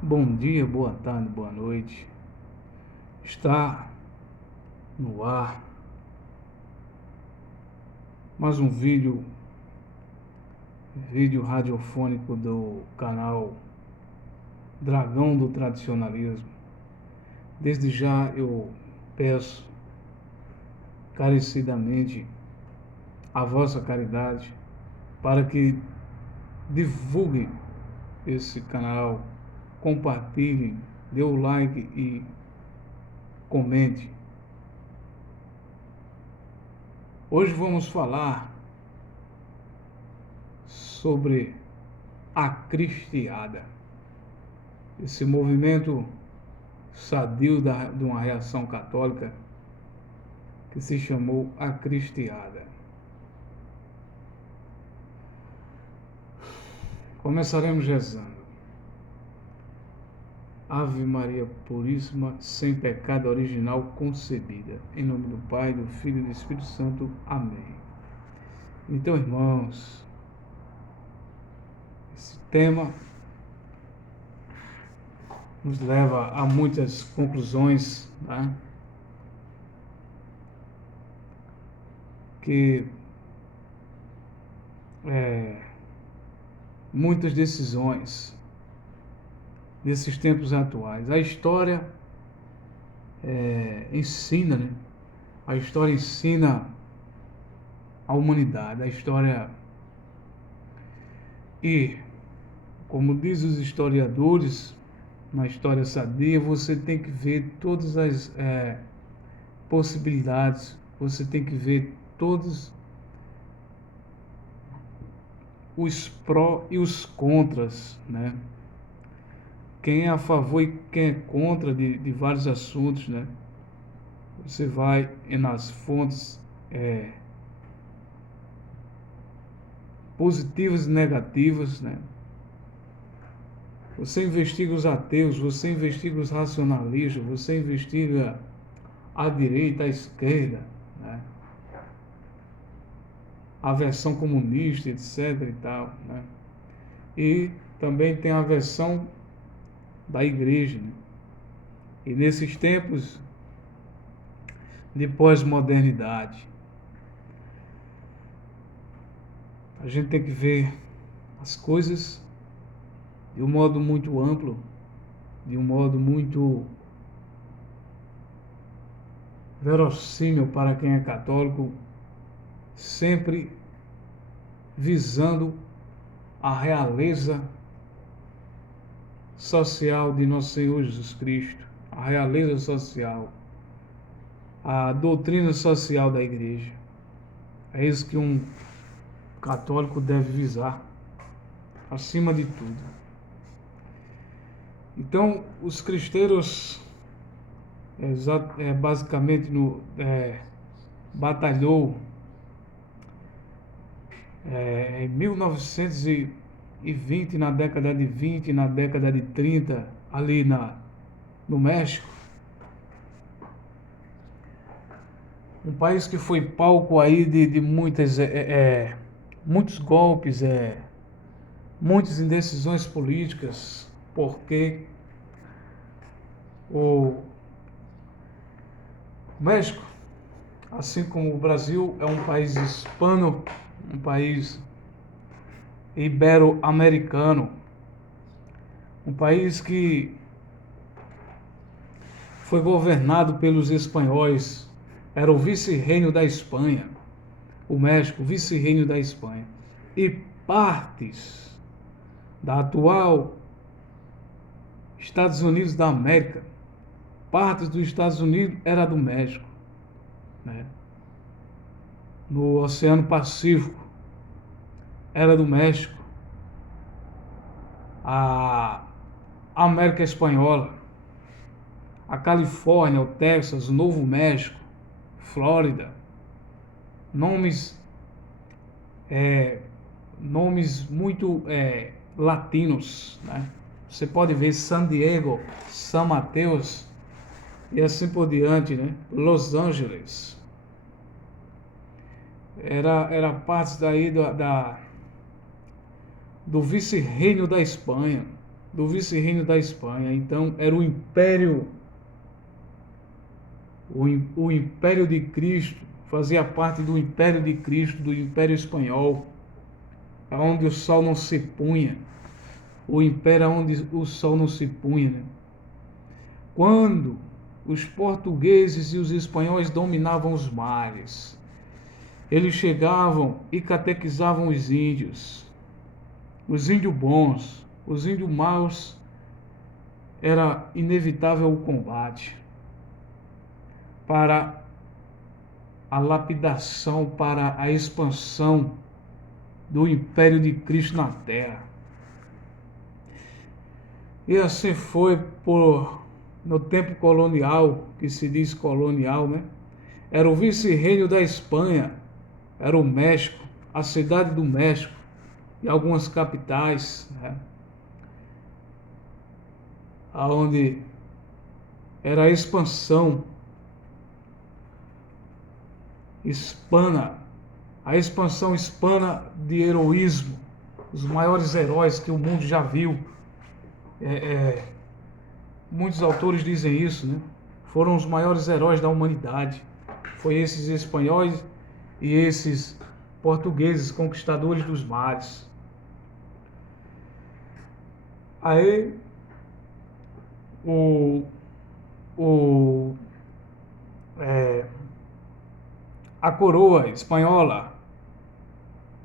Bom dia, boa tarde, boa noite. Está no ar mais um vídeo radiofônico do canal Dragão do Tradicionalismo. Desde já eu peço carecidamente a vossa caridade para que divulguem esse canal, compartilhem, dê o like e comente. Hoje vamos falar sobre a Cristiada, esse movimento sadio de uma reação católica que se chamou a Cristiada. Começaremos rezando. Ave Maria Puríssima, sem pecado original concebida. Em nome do Pai, do Filho e do Espírito Santo. Amém. Então, irmãos, esse tema nos leva a muitas conclusões, né? Muitas decisões nesses tempos atuais. A história ensina, né? A história ensina a humanidade, a história. E, como diz os historiadores, na história sadia, você tem que ver todas as possibilidades, você tem que ver todos os pró e os contras, né? Quem é a favor e quem é contra de vários assuntos, né? Você vai nas fontes positivas e negativas, né? Você investiga os ateus, você investiga os racionalistas, você investiga a direita, a esquerda, né? A versão comunista, etc. e tal, né? E também tem a versão da igreja, né? E nesses tempos de pós-modernidade, a gente tem que ver as coisas de um modo muito amplo, de um modo muito verossímil para quem é católico, sempre visando a realeza social de nosso Senhor Jesus Cristo, a realeza social, a doutrina social da igreja. É isso que um católico deve visar, acima de tudo. Então, os cristeiros basicamente batalhou em 1920, na década de 20, na década de 30, ali no México. Um país que foi palco aí de muitos golpes, muitas indecisões políticas, porque o México, assim como o Brasil, é um país hispano, um país ibero-americano, um país que foi governado pelos espanhóis, era o vice-reino da Espanha, o México, vice-reino da Espanha, e partes da atual Estados Unidos da América, partes dos Estados Unidos era do México, né? No Oceano Pacífico era do México, a América Espanhola, a Califórnia, o Texas, o Novo México, Flórida, nomes muito latinos, né? Você pode ver San Diego, São Mateus e assim por diante, né? Los Angeles. Era parte daí do vice-reino da Espanha. do vice-reino da Espanha. Então era o Império, o Império de Cristo, fazia parte do Império de Cristo, do Império Espanhol, onde o sol não se punha, o império onde o sol não se punha, né? Quando os portugueses e os espanhóis dominavam os mares, eles chegavam e catequizavam os índios bons, os índios maus, era inevitável o combate para a lapidação, para a expansão do Império de Cristo na Terra. E assim foi no tempo colonial, que se diz colonial, né? Era o vice-reino da Espanha, era o México, a cidade do México e algumas capitais, né? Onde era a expansão hispana, a expansão hispana de heroísmo, os maiores heróis que o mundo já viu. Muitos autores dizem isso, né? Foram os maiores heróis da humanidade. Foi esses espanhóis e esses portugueses conquistadores dos mares. Aí a coroa espanhola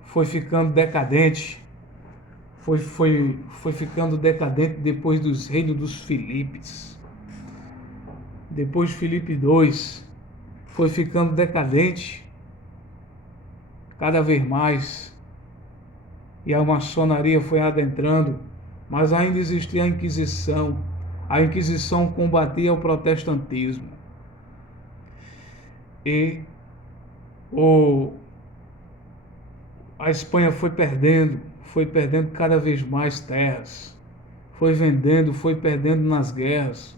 foi ficando decadente, foi ficando decadente depois dos reinos dos Filipes. Depois Filipe II foi ficando decadente cada vez mais, e a maçonaria foi adentrando, mas ainda existia a Inquisição. A Inquisição combatia o protestantismo. E a Espanha foi perdendo cada vez mais terras, foi perdendo nas guerras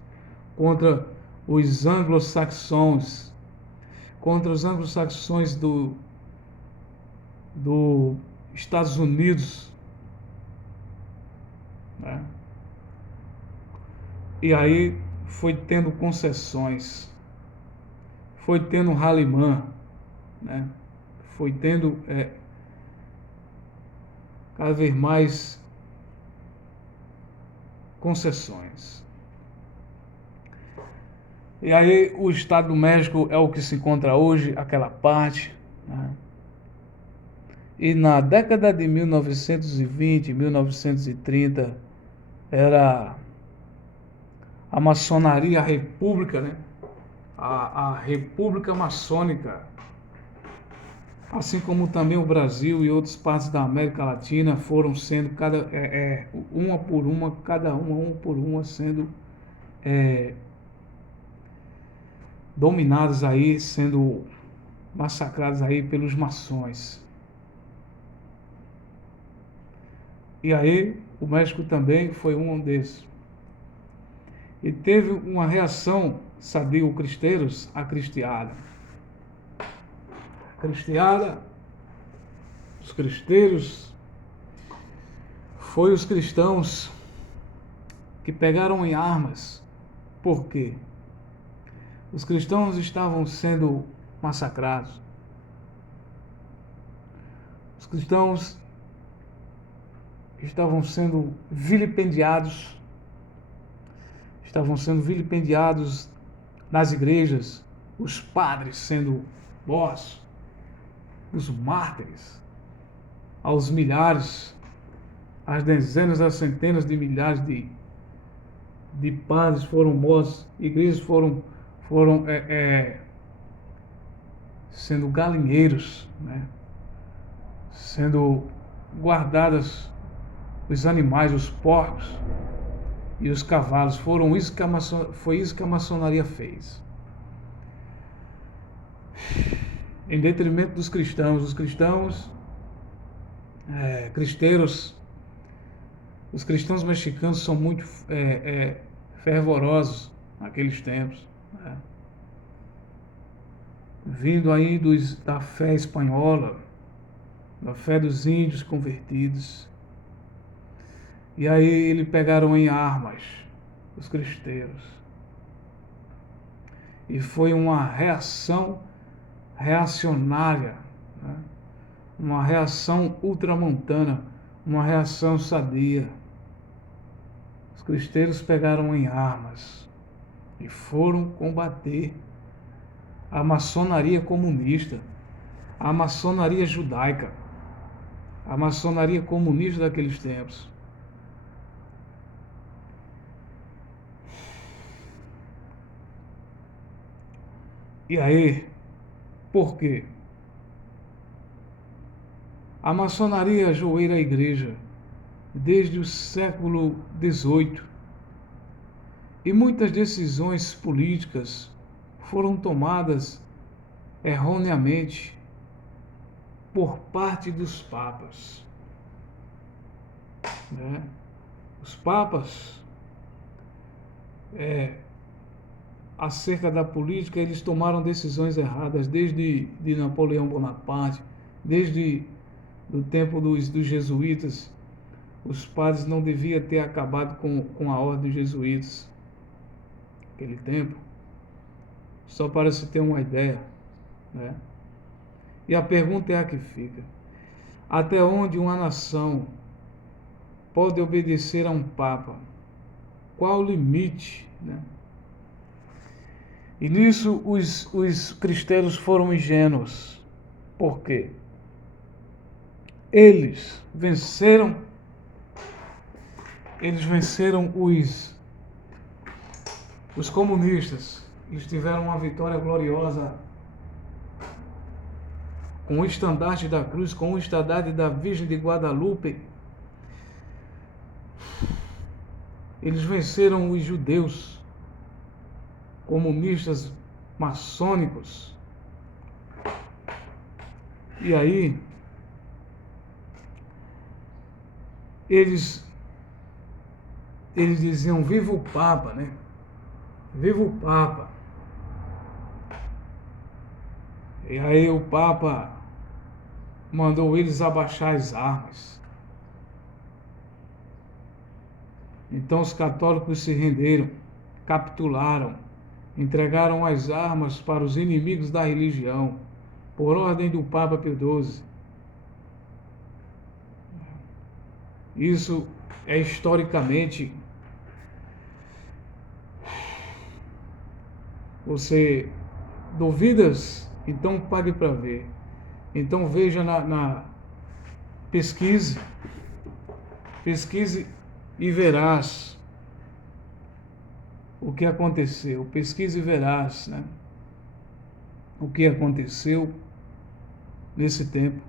contra os anglo-saxões, do Estados Unidos, né? E aí foi tendo concessões, foi tendo ralimã, né? Foi tendo cada vez mais concessões. E aí o Estado do México é o que se encontra hoje, aquela parte, né? E na década de 1920, 1930, era a maçonaria, a república, né? A república maçônica, assim como também o Brasil e outras partes da América Latina foram sendo uma por uma sendo dominadas aí, sendo massacradas aí pelos maçons. E aí o México também foi um desses. E teve uma reação, sabiam os cristeiros, a cristiada. Os cristeiros, foi os cristãos que pegaram em armas. Por quê? Os cristãos estavam sendo massacrados. Os cristãos estavam sendo vilipendiados. Nas igrejas, os padres sendo mortos, os mártires, aos milhares, às dezenas, às centenas de milhares de padres foram mortos, igrejas foram sendo galinheiros, né? Sendo guardadas os animais, os porcos e os cavalos. Foi isso que a maçonaria fez. Em detrimento dos cristãos. Os cristãos mexicanos são muito fervorosos naqueles tempos, né? Vindo aí da fé espanhola, da fé dos índios convertidos. E aí eles pegaram em armas os cristeiros. E foi uma reação reacionária, né? Uma reação ultramontana, uma reação sadia. Os cristeiros pegaram em armas e foram combater a maçonaria comunista, a maçonaria judaica, a maçonaria comunista daqueles tempos. E aí, por quê? A maçonaria ajoelha a igreja desde o século XVIII e muitas decisões políticas foram tomadas erroneamente por parte dos papas, né? Os papas, acerca da política, eles tomaram decisões erradas desde de Napoleão Bonaparte, desde do tempo dos jesuítas. Os padres não deviam ter acabado com a ordem dos jesuítas naquele tempo, só para se ter uma ideia, né? E a pergunta é a que fica: até onde uma nação pode obedecer a um papa? Qual o limite, né? E nisso os cristãos foram ingênuos. Por quê? Eles venceram os comunistas. Eles tiveram uma vitória gloriosa com o estandarte da cruz, com o estandarte da Virgem de Guadalupe. Eles venceram os judeus, comunistas, maçônicos. E aí, eles diziam: viva o Papa, né? Viva o Papa. E aí o Papa mandou eles abaixar as armas. Então os católicos se renderam, capitularam, entregaram as armas para os inimigos da religião, por ordem do Papa Pio XII. Isso é historicamente. Você duvidas? Então pague para ver. Então veja pesquise e verás o que aconteceu. Pesquise e verás, né? O que aconteceu nesse tempo.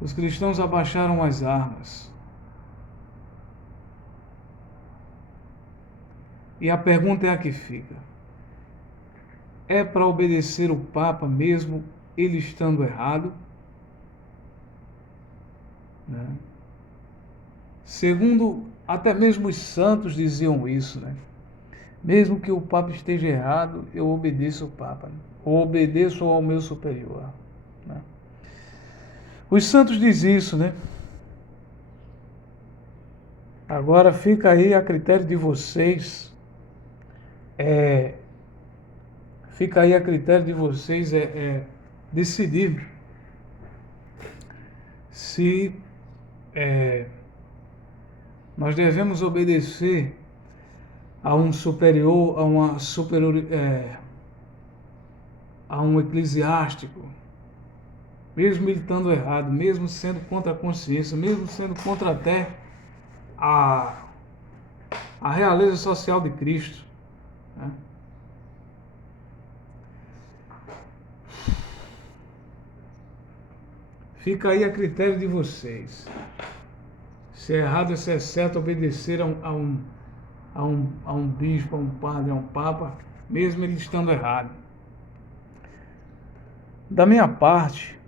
Os cristãos abaixaram as armas. E a pergunta é a que fica: é para obedecer o Papa mesmo ele estando errado? Né? Segundo, até mesmo os santos diziam isso, né? Mesmo que o Papa esteja errado, eu obedeço o Papa, né? Ou obedeço ao meu superior, né? Os santos dizem isso, né? Agora fica aí a critério de vocês, decidir se nós devemos obedecer a um superior, a um eclesiástico, mesmo ele estando errado, mesmo sendo contra a consciência, mesmo sendo contra até a realeza social de Cristo, né? Fica aí a critério de vocês. Se é errado ou se é certo obedecer a um bispo, a um padre, a um papa, mesmo ele estando errado. De minha parte,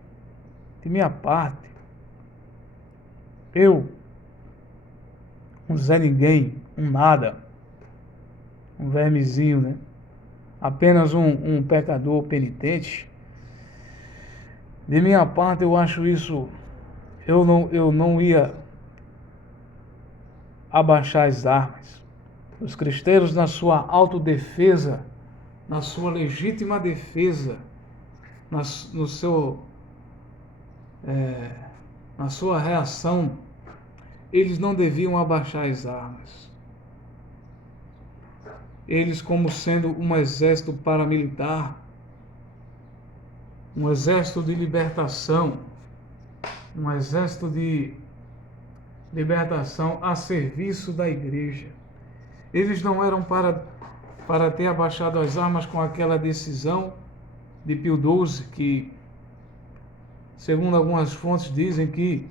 eu, um Zé Ninguém, um nada, um vermezinho, né? Apenas um pecador penitente. De minha parte, eu acho isso, eu não ia abaixar as armas. Os cristãos, na sua autodefesa, na sua legítima defesa, na sua reação, eles não deviam abaixar as armas. Eles, como sendo um exército paramilitar, um exército de libertação, um exército de libertação a serviço da igreja. Eles não eram para ter abaixado as armas com aquela decisão de Pio XII, que, segundo algumas fontes, dizem que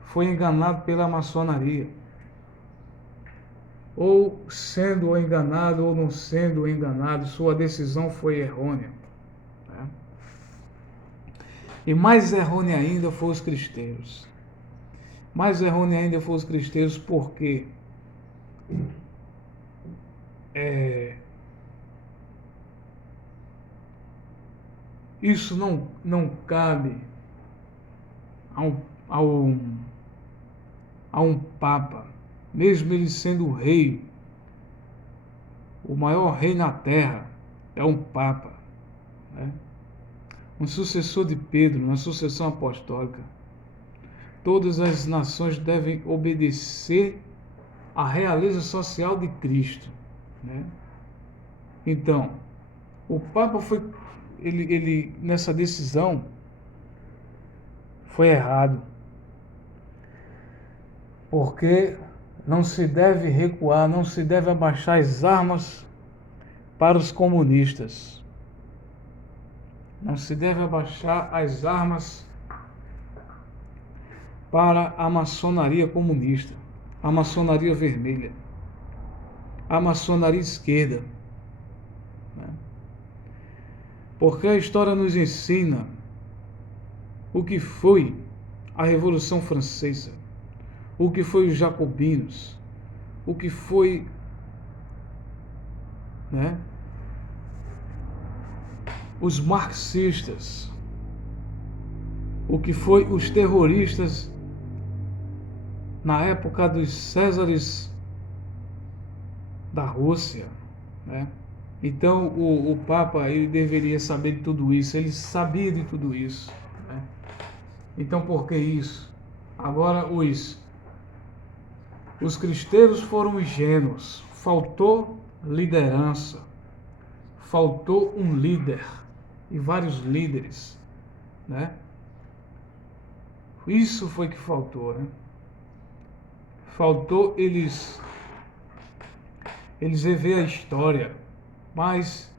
foi enganado pela maçonaria. Ou sendo enganado ou não sendo enganado, sua decisão foi errônea. Né? E mais errônea ainda foram os cristãos. Mais errônea ainda foram os cristãos porque isso não cabe a um Papa, mesmo ele sendo o rei, o maior rei na terra é um Papa, né? Um sucessor de Pedro, na sucessão apostólica. Todas as nações devem obedecer à realeza social de Cristo, né? Então, o Papa ele nessa decisão foi errado, porque não se deve recuar, não se deve abaixar as armas para os comunistas. Não se deve abaixar as armas para a maçonaria comunista, a maçonaria vermelha, a maçonaria esquerda. Porque a história nos ensina o que foi a Revolução Francesa, o que foi os jacobinos, o que foi, né, os marxistas, o que foi os terroristas na época dos Césares da Rússia, né? Então o Papa, ele deveria saber de tudo isso, ele sabia de tudo isso, né? Então por que isso? Agora os cristãos foram ingênuos, faltou liderança, faltou um líder e vários líderes, né? Isso foi que faltou, né? Faltou eles rever a história, mas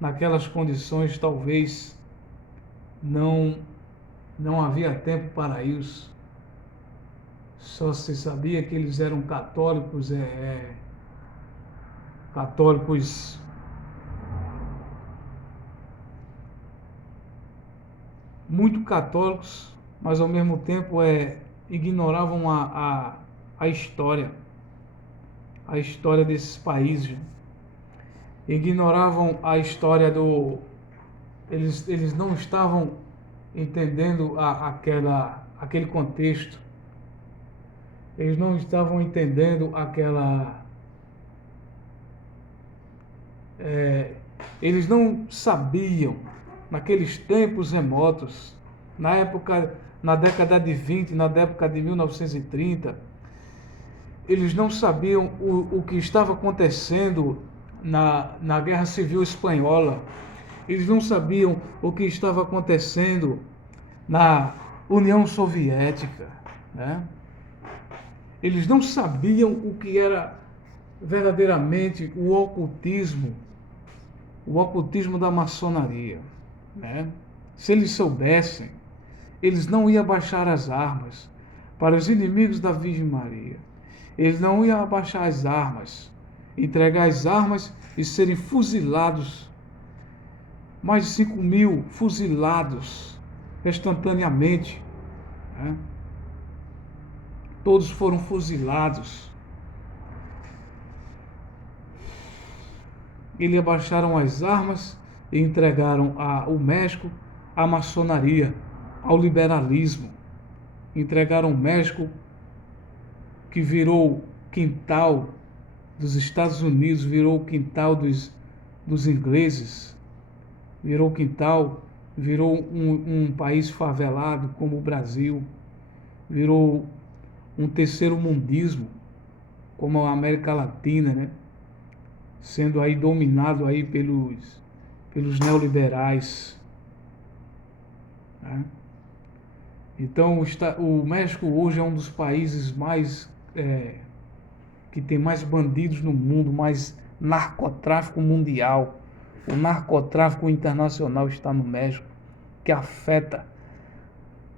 naquelas condições talvez não havia tempo para isso. Só se sabia que eles eram católicos, católicos muito católicos, mas ao mesmo tempo ignoravam a história desses países, ignoravam a história eles não estavam entendendo aquele contexto, eles não estavam entendendo eles não sabiam, naqueles tempos remotos, na década de 20, na década de 1930, eles não sabiam o que estava acontecendo na Guerra Civil Espanhola. Eles não sabiam o que estava acontecendo na União Soviética, né? Eles não sabiam o que era verdadeiramente o ocultismo da maçonaria, né? Se eles soubessem, eles não iam abaixar as armas para os inimigos da Virgem Maria. Eles não iam abaixar as armas, entregar as armas e serem fuzilados. Mais de 5.000 fuzilados instantaneamente, né? Todos foram fuzilados. Eles abaixaram as armas e entregaram o México à maçonaria, ao liberalismo. Entregaram o México que virou quintal dos Estados Unidos, virou quintal dos ingleses, virou quintal, virou um país favelado como o Brasil, virou um terceiro mundismo como a América Latina, né? Sendo aí dominado aí pelos neoliberais, né? Então o México hoje é um dos países mais que tem mais bandidos no mundo, mais narcotráfico mundial. O narcotráfico internacional está no México, que afeta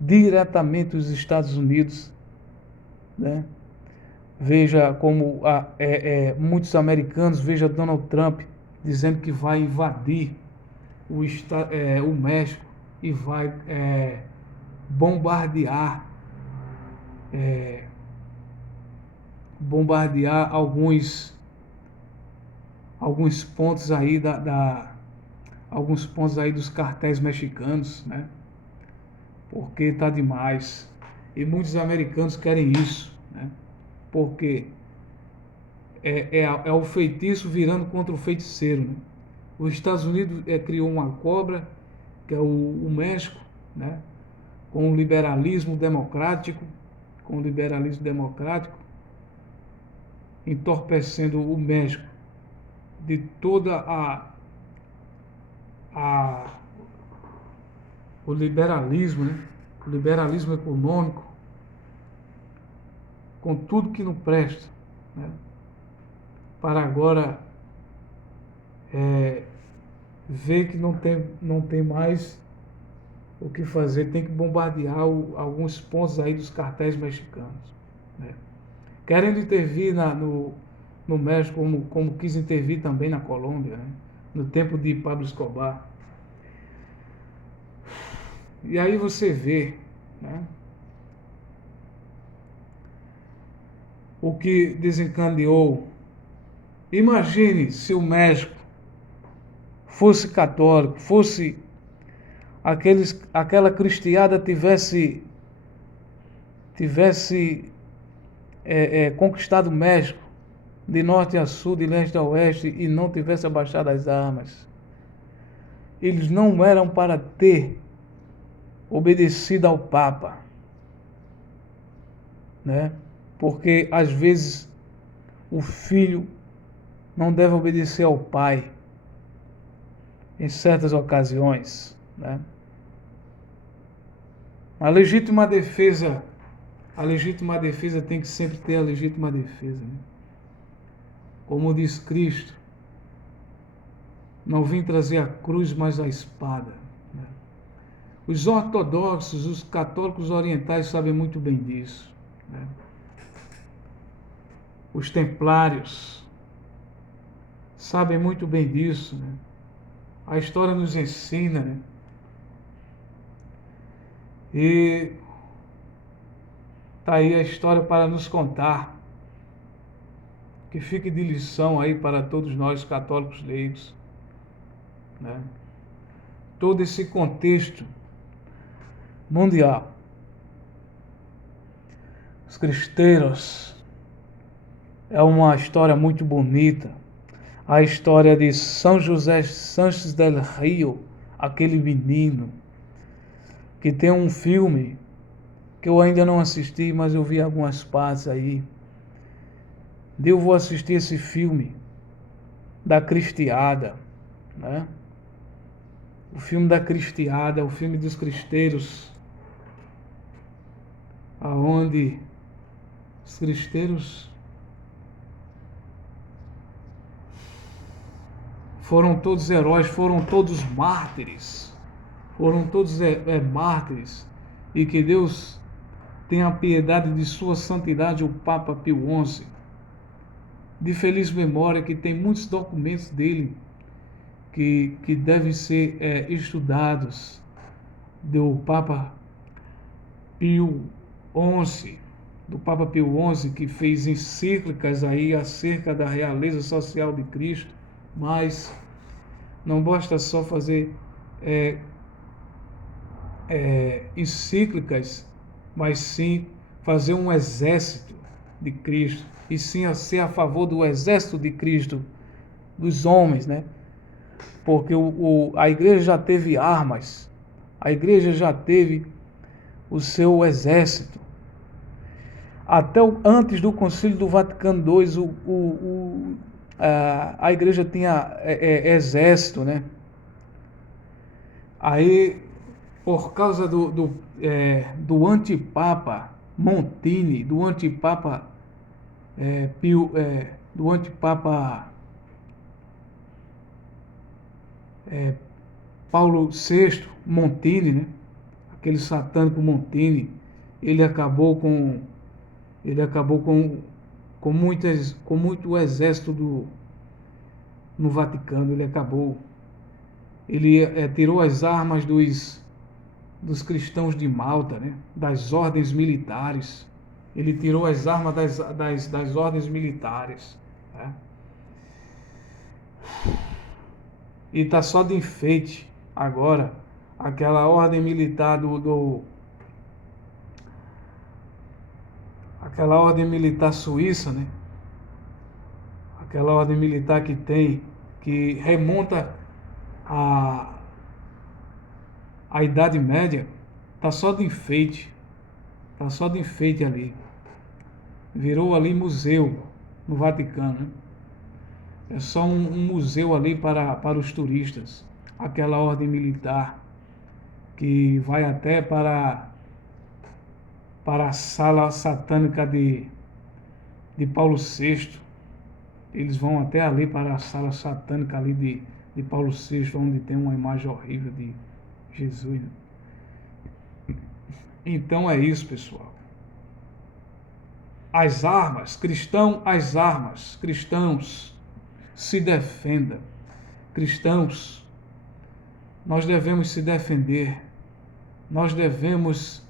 diretamente os Estados Unidos, né? Veja como muitos americanos, veja Donald Trump dizendo que vai invadir o México e vai bombardear alguns pontos aí alguns pontos aí dos cartéis mexicanos, né? Porque está demais. E muitos americanos querem isso, né? Porque é o feitiço virando contra o feiticeiro, né? Os Estados Unidos criou uma cobra, que é o México, né? Com o liberalismo democrático, entorpecendo o México de toda o liberalismo, né? O liberalismo econômico, com tudo que não presta, né? Para agora ver que não tem mais o que fazer, tem que bombardear alguns pontos aí dos cartéis mexicanos, né? Querendo intervir no México, como quis intervir também na Colômbia, né? No tempo de Pablo Escobar. E aí você vê, né, o que desencadeou. Imagine se o México fosse católico, fosse aquela cristiada tivesse conquistado o México de norte a sul, de leste a oeste, e não tivesse abaixado as armas. Eles não eram para ter obedecido ao Papa, né? Porque às vezes o filho não deve obedecer ao pai em certas ocasiões, né? A legítima defesa tem que sempre ter a legítima defesa, né? Como diz Cristo, não vim trazer a cruz, mas a espada, né? Os ortodoxos, os católicos orientais sabem muito bem disso, né? Os templários sabem muito bem disso, né? A história nos ensina, né? E tá aí a história para nos contar, que fique de lição aí para todos nós católicos leigos, né? Todo esse contexto mundial. Os cristeiros é uma história muito bonita. A história de São José Sánchez del Rio, aquele menino, que tem um filme que eu ainda não assisti, mas eu vi algumas partes aí. Eu vou assistir esse filme da Cristiada, né? O filme da Cristiada, o filme dos cristeiros, aonde os cristeiros foram todos heróis, foram todos mártires, mártires, e que Deus tenha piedade de sua santidade, o Papa Pio XI, de feliz memória, que tem muitos documentos dele que devem ser estudados, do Papa Pio XI, que fez encíclicas aí acerca da realeza social de Cristo, mas não basta só fazer encíclicas, mas sim fazer um exército de Cristo, e sim a ser a favor do exército de Cristo, dos homens, né? Porque a igreja já teve armas, a igreja já teve o seu exército. Até antes do Concílio do Vaticano II, a igreja tinha exército, né? Aí, por causa do antipapa Montini, do antipapa Pio, do antipapa Paulo VI, Montini, né? Aquele satânico Montini, ele acabou com muito exército no Vaticano. Ele tirou as armas dos cristãos de Malta, né? Das ordens militares. Ele tirou as armas das ordens militares, né? E está só de enfeite agora aquela ordem militar aquela ordem militar suíça, né? Aquela ordem militar que remonta à Idade Média, tá só de enfeite, ali. Virou ali museu no Vaticano, né? É só um museu ali para os turistas. Aquela ordem militar que vai até para a sala satânica de Paulo VI. Eles vão até ali para a sala satânica ali de Paulo VI, onde tem uma imagem horrível de Jesus. Então é isso, pessoal. As armas, cristãos, se defenda. Cristãos, nós devemos se defender, nós devemos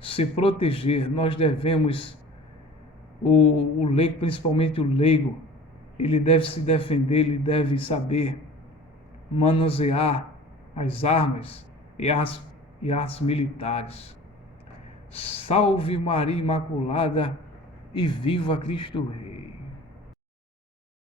se proteger, nós devemos, o leigo, principalmente o leigo, ele deve se defender, ele deve saber manusear as armas e as militares. Salve Maria Imaculada e viva Cristo Rei!